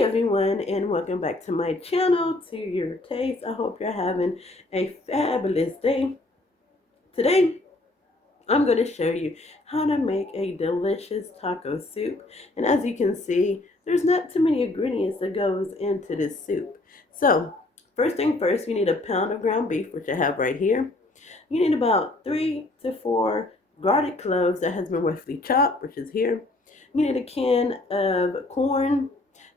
Hi everyone, and welcome back to my channel, To Your Taste. I hope you're having a fabulous day. Today I'm going to show you how to make a delicious taco soup. And as you can see, there's not too many ingredients that goes into this soup. So first thing first, you need a pound of ground beef, which I have right here. You need about 3 to 4 garlic cloves that has been roughly chopped, which is here. You need a can of corn.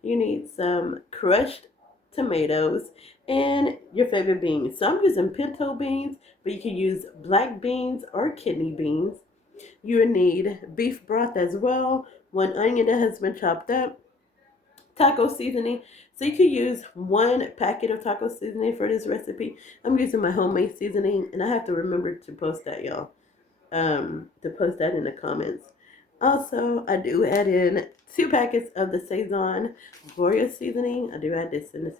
You need some crushed tomatoes and your favorite beans. So I'm using pinto beans, but you can use black beans or kidney beans. You need beef broth as well, 1 onion that has been chopped up, taco seasoning. So you could use 1 packet of taco seasoning for this recipe. I'm using my homemade seasoning, and I have to remember to post that, y'all. To post that in the comments. Also, I do add in 2 packets of the Sazon Goya seasoning. I do add this in this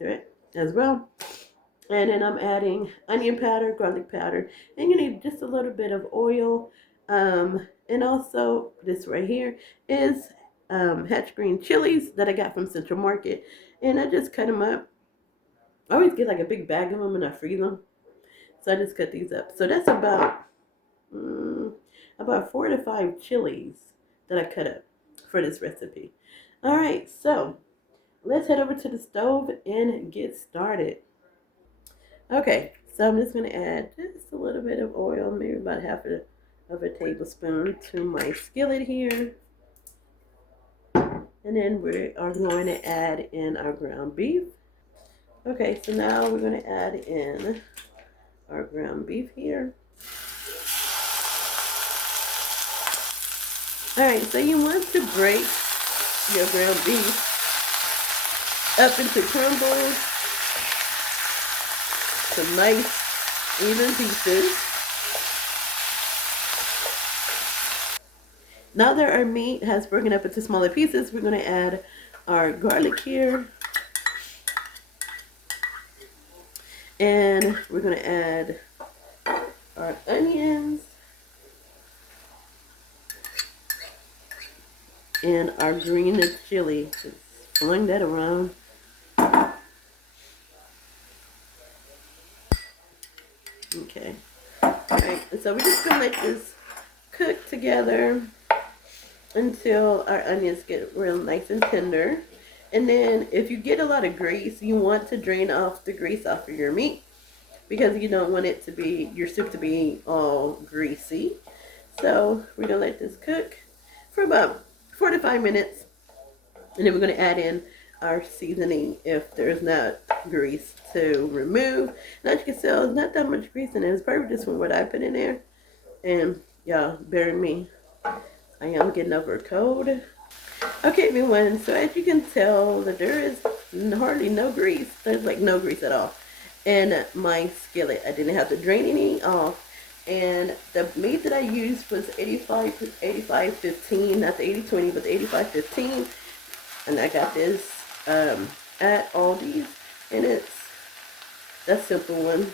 as well. And then I'm adding onion powder, garlic powder, and you need just a little bit of oil. And also, this right here is hatch green chilies that I got from Central Market. And I just cut them up. I always get like a big bag of them and I freeze them. So I just cut these up. So that's about 4 to 5 chilies that I cut up for this recipe. All right, so let's head over to the stove and get started. Okay, so I'm just going to add just a little bit of oil, maybe about half of a tablespoon to my skillet here. And then we are going to add in our ground beef. Okay, so now we're going to add in our ground beef here. All right, so you want to break your ground beef up into crumbles, some nice even pieces. Now that our meat has broken up into smaller pieces, we're going to add our garlic here. And we're going to add our onions and our green chili. Just fling that around. Okay. Alright, so we're just going to let this cook together until our onions get real nice and tender. And then if you get a lot of grease, you want to drain off the grease off of your meat because you don't want it to be, your soup to be all greasy. So we're going to let this cook for about 4 to 5 minutes. And then we're going to add in our seasoning if there's not grease to remove. Now you can tell there's not that much grease in it. It's probably just from what I put in there. And y'all, bear me. I am getting over a cold. Okay, everyone, so as you can tell that there is hardly no grease. There's like no grease at all in my skillet. I didn't have to drain any off. And the meat that I used was 85-15, not the 80-20, but the 85-15. And I got this at Aldi's, and it's that simple one.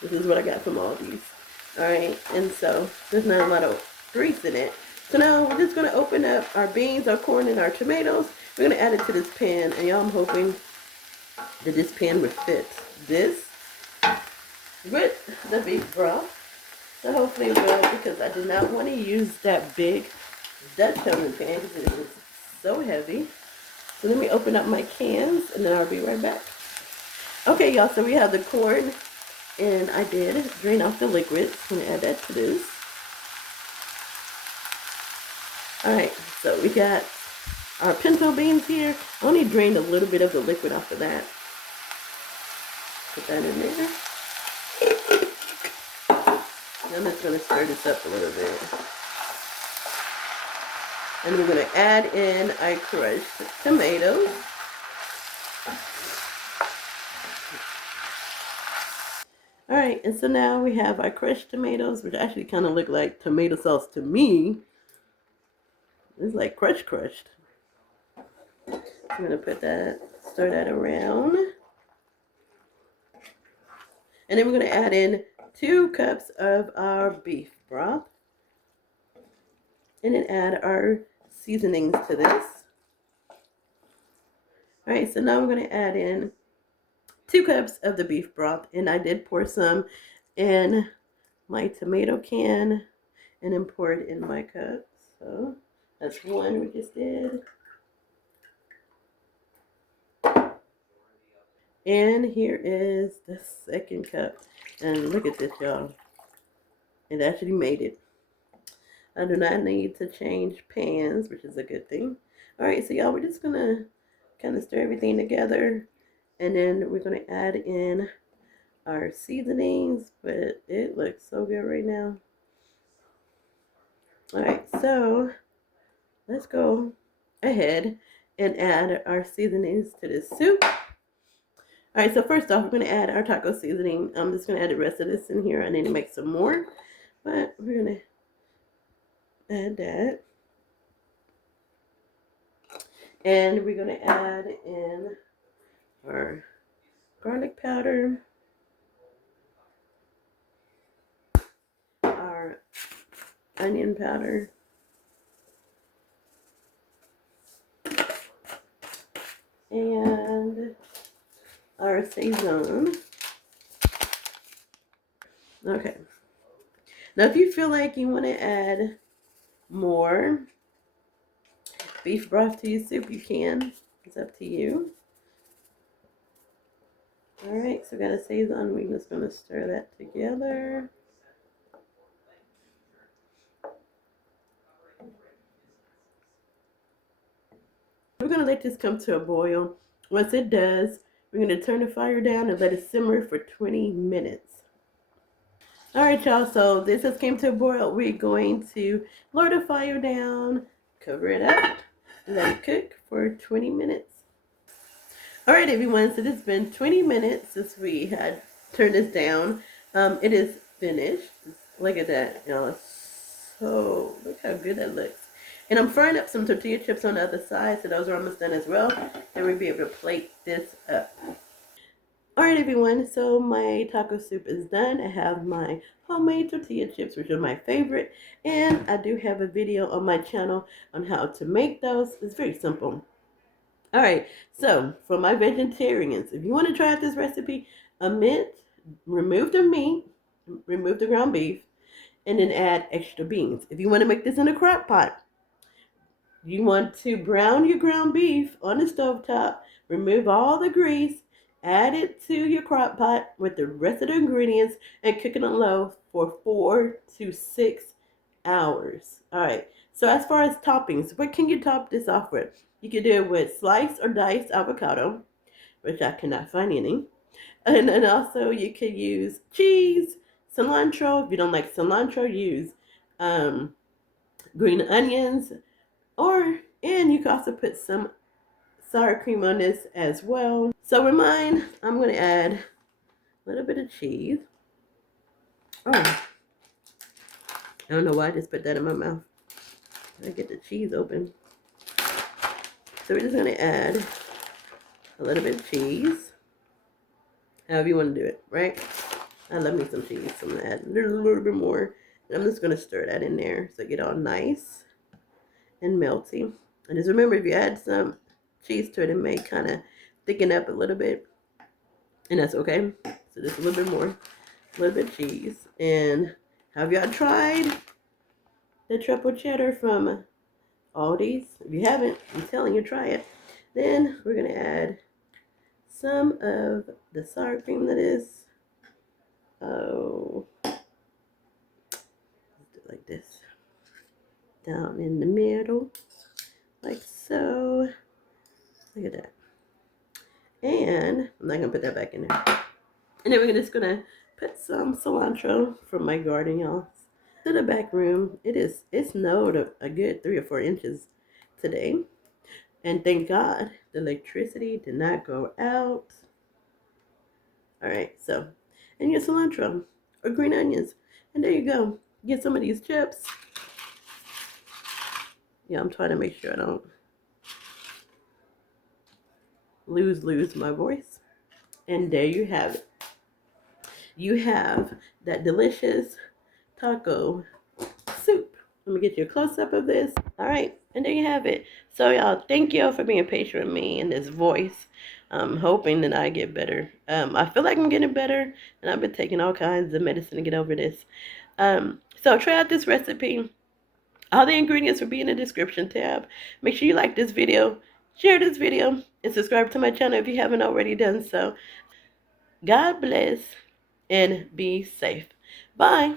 This is what I got from Aldi's. Alright, and so there's not a lot of grease in it. So now we're just going to open up our beans, our corn, and our tomatoes. We're going to add it to this pan, and y'all, I'm hoping that this pan would fit this with the beef broth. So hopefully it will, because I did not want to use that big Dutch oven pan because it was so heavy. So let me open up my cans, and then I'll be right back. Okay, y'all, so we have the corn, and I did drain off the liquid. I'm going to add that to this. Alright, so we got our pinto beans here. I only drained a little bit of the liquid off of that. Put that in there. I'm just going to stir this up a little bit. And we're going to add in our crushed tomatoes. Alright, and so now we have our crushed tomatoes, which actually kind of look like tomato sauce to me. It's like crushed. I'm going to put that, stir that around. And then we're going to add in 2 cups of our beef broth. And then add our seasonings to this. All right, so now I'm going to add in 2 cups of the beef broth, and I did pour some in my tomato can and then pour it in my cup. So that's one we just did. And here is the 2nd cup. And look at this, y'all. It actually made it. I do not need to change pans, which is a good thing. All right, so y'all, we're just gonna kind of stir everything together, and then we're gonna add in our seasonings, but it looks so good right now. All right, so let's go ahead and add our seasonings to this soup. All right, so first off, we're going to add our taco seasoning. I'm just going to add the rest of this in here. I need to make some more, but we're going to add that. And we're going to add in our garlic powder, our onion powder, and our Sazon. Okay. Now, if you feel like you want to add more beef broth to your soup, you can. It's up to you. All right, so we got a Sazon. We're just going to stir that together. We're going to let this come to a boil. Once it does, we're going to turn the fire down and let it simmer for 20 minutes. All right, y'all, so this has came to a boil. We're going to lower the fire down, cover it up, let it cook for 20 minutes. All right, everyone, so it's been 20 minutes since we had turned this down. It is finished. Look at that, y'all. So, look how good that looks. And I'm frying up some tortilla chips on the other side, so those are almost done as well. And we'll be able to plate this up. All right, everyone, so my taco soup is done. I have my homemade tortilla chips, which are my favorite. And I do have a video on my channel on how to make those. It's very simple. All right, so for my vegetarians, if you want to try out this recipe, remove the meat, remove the ground beef, and then add extra beans. If you want to make this in a crock pot, you want to brown your ground beef on the stovetop, remove all the grease, add it to your crock pot with the rest of the ingredients, and cook it on low for 4 to 6 hours. All right, so as far as toppings, what can you top this off with? You can do it with sliced or diced avocado, which I cannot find any. And then also you could use cheese, cilantro. If you don't like cilantro, use green onions, and you can also put some sour cream on this as well. So with mine, I'm going to add a little bit of cheese. Oh, I don't know why I just put that in my mouth. I get the cheese open. So we're just going to add a little bit of cheese. However you want to do it, right? I love me some cheese, so I'm going to add a little bit more. And I'm just going to stir that in there so it get all nice and melty. And just remember, if you add some cheese to it, it may kind of thicken up a little bit. And that's okay. So just a little bit more, a little bit of cheese. And have y'all tried the triple cheddar from Aldi's? If you haven't, I'm telling you, try it. Then we're going to add some of the sour cream that is. Oh, let's do it like this. Down in the middle, like so. Look at that. And I'm not going to put that back in there. And then we're just going to put some cilantro from my garden, y'all. To the back room. It snowed a good 3 or 4 inches today. And thank God the electricity did not go out. All right, so, and your cilantro or green onions. And there you go. Get some of these chips. Yeah, I'm trying to make sure I don't lose my voice. And there you have it. You have that delicious taco soup. Let me get you a close-up of this. All right, And there you have it. So y'all, thank y'all for being patient with me and this voice. I'm hoping that I get better. I feel like I'm getting better, and I've been taking all kinds of medicine to get over this. So try out this recipe. All the ingredients will be in the description tab. Make sure you like this video, share this video, and subscribe to my channel if you haven't already done so. God bless and be safe. Bye.